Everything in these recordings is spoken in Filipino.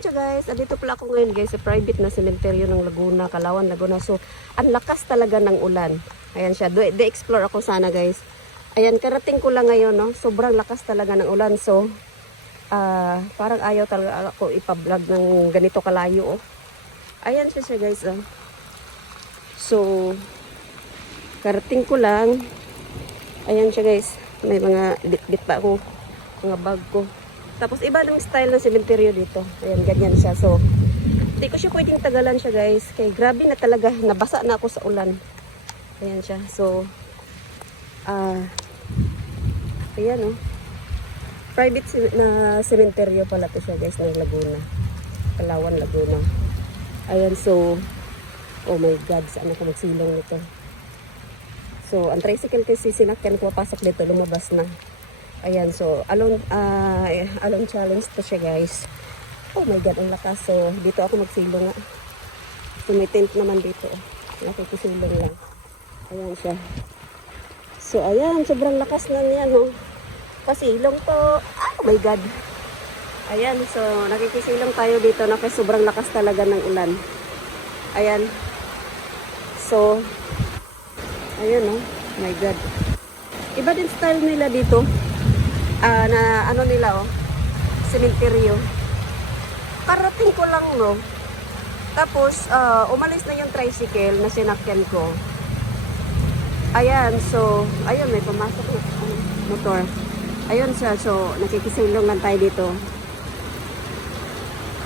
ayan siya guys. Andito pala ako ngayon guys sa private na sementeryo ng Laguna, Calauan, Laguna. So, ang lakas talaga ng ulan. Ayan siya. De-explore ako sana guys. Ayan, karating ko lang ngayon, no? Sobrang lakas talaga ng ulan. So, parang ayaw talaga ako ipa-vlog ng ganito kalayo, oh. Ayan siya guys, oh. So, karating ko lang. Ayan siya guys. May mga bit-bit pa ako. Mga bag ko. Tapos iba ng style ng sementeryo dito. Ayan, ganyan siya. So, hindi ko siya pwedeng tagalan siya guys. Kaya grabe na talaga. Nabasa na ako sa ulan. Ayan siya. So, ayan oh. Private na sementeryo pala to siya guys ng Laguna. Calauan, Laguna. Ayan, so, oh my God, saan ako magsilong nito? So, ang tricycle kasi sinakyan ko papasok dito, lumabas na. Ayan, so, alone challenge to siya guys. Oh my God, ang lakas. So, dito ako magsilong nga. So, may tent naman dito. Nakikisilong lang. Ayan siya. So, ayan, sobrang lakas na niya, no? Pasilong to. Oh my God. Ayan, so, nakikisilong tayo dito na kasi sobrang lakas talaga ng ulan. Ayan. So, ayan, no? Oh my God. Iba din style nila dito. Na ano nila, oh, sementeryo. Karating ko lang, no. Tapos umalis na yung tricycle na sinakyan ko. Ayan, so ayun, may pumasok na motor. Ayun siya, so nakikisilong lang tayo dito.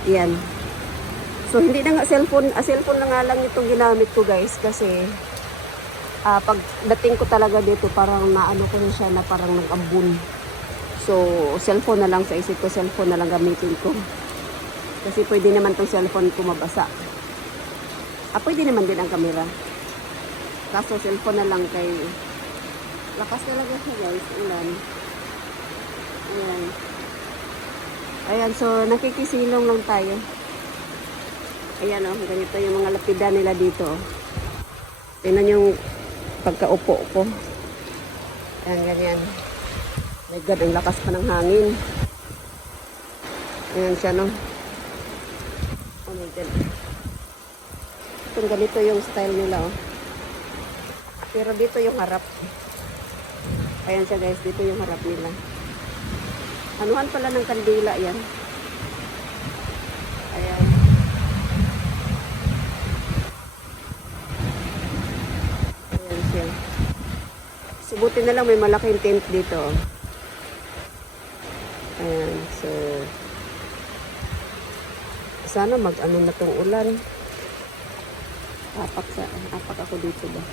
Ayan. So hindi na nga cellphone na nga lang itong ginamit ko guys kasi pag dating ko talaga dito parang naano ko siya na parang nag-ambun. So, cellphone na lang sa isip ko, cellphone na lang gamitin ko. Kasi pwede naman tong cellphone ko mabasa. Pwede naman din ang camera. Kaso cellphone na lang kay lakas talaga siya guys, ulan. Ayan. Ayan, so nakikisilong lang tayo. Ayan oh, ganito yung mga lapida nila dito. Tingnan yung pagkaupo ko. Ayan, ganyan. My God, ang lakas pa ng hangin. Ayan siya, no? Oh my God. Itong ganito yung style nila, oh. Pero dito yung harap. Ayan siya, guys. Dito yung harap nila. Anuhan pala ng kandila, yan. Ayan. Ayan siya. Subutin na lang may malaking tent dito, oh. Ayan, so sana mag-ano na tong ulan. Apak ako dito ba?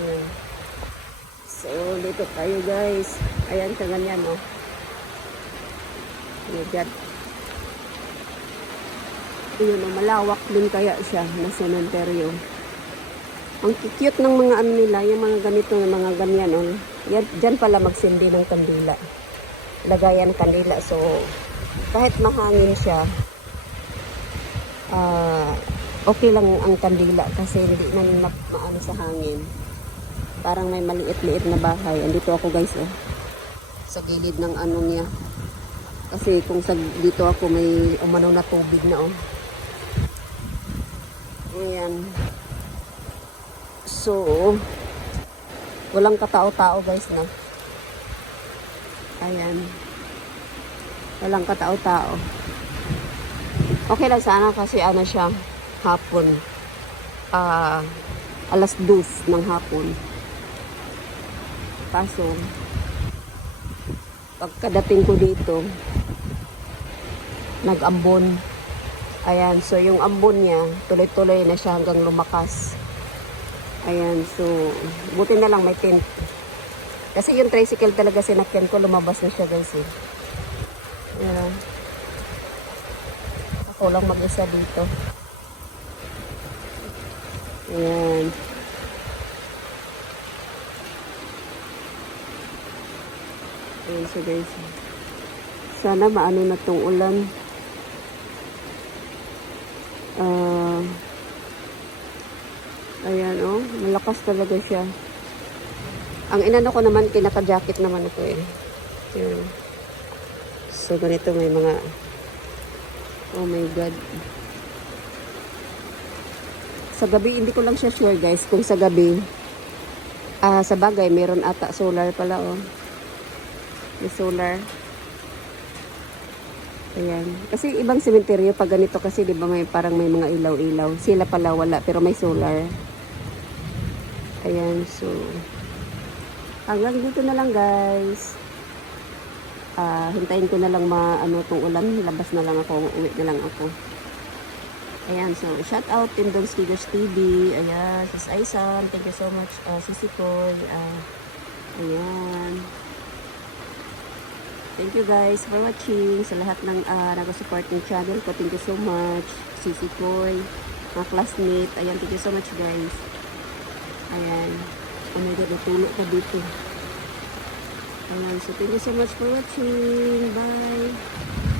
Ayan. So, dito tayo guys. Ayan siya ganyan, no? Ayan. Ayan, malawak din kaya siya na sementeryo. Ang cute ng mga ano nila, yung mga ganito, yung mga ganyan, oh. Yan, dyan pala magsindi ng kandila. Lagayan kandila. So, kahit mahangin siya, okay lang ang kandila kasi hindi na maano sa hangin. Parang may maliit-liit na bahay. Andito ako guys, oh. Sa gilid ng ano niya. Kasi kung dito ako may umano na tubig na, oh. Ayan. So, walang katao-tao guys na. Ayan. Walang katao-tao. Okay lang sana kasi ano siya, hapon. Alas 2 ng hapon. Kaso, pagkadating ko dito, nag-ambon. Ayan, so yung ambon niya, tuloy-tuloy na siya hanggang lumakas. Ayan, so, buti na lang may tent. Kasi yung tricycle talaga sinakyan ko, lumabas na siya guys eh. Ayan. Ako lang mag-isa dito. Ayan. Ayan so guys. Sana maano na tong ulan. Ayan, oh. Malakas talaga siya. Ang inano ko naman, kinaka-jacket naman ito eh. Ayan. So, ganito may mga, oh my God. Sa gabi, hindi ko lang siya sure guys, kung sa gabi, sa bagay, meron ata solar pala, oh. May solar. Ayan. Kasi ibang sementeryo, pag ganito kasi, di ba, may, parang may mga ilaw-ilaw. Sila pala wala, pero may solar. Ayan, so, hanggang dito na lang guys. Hintayin ko na lang itong ulan. Labas na lang ako, uwi na lang ako. Ayan, so, shout out Tindong Studios TV. Ayan, Sis Aisan, thank you so much. Sisi Koy. Ayan. Thank you guys for watching. Sa lahat ng nag-support ng channel ko, thank you so much. Sisi Koy, mga classmate. Ayan, thank you so much guys. Ayan. Oh my God, natulo ka dito. Ayan, so thank you so much for watching. Bye!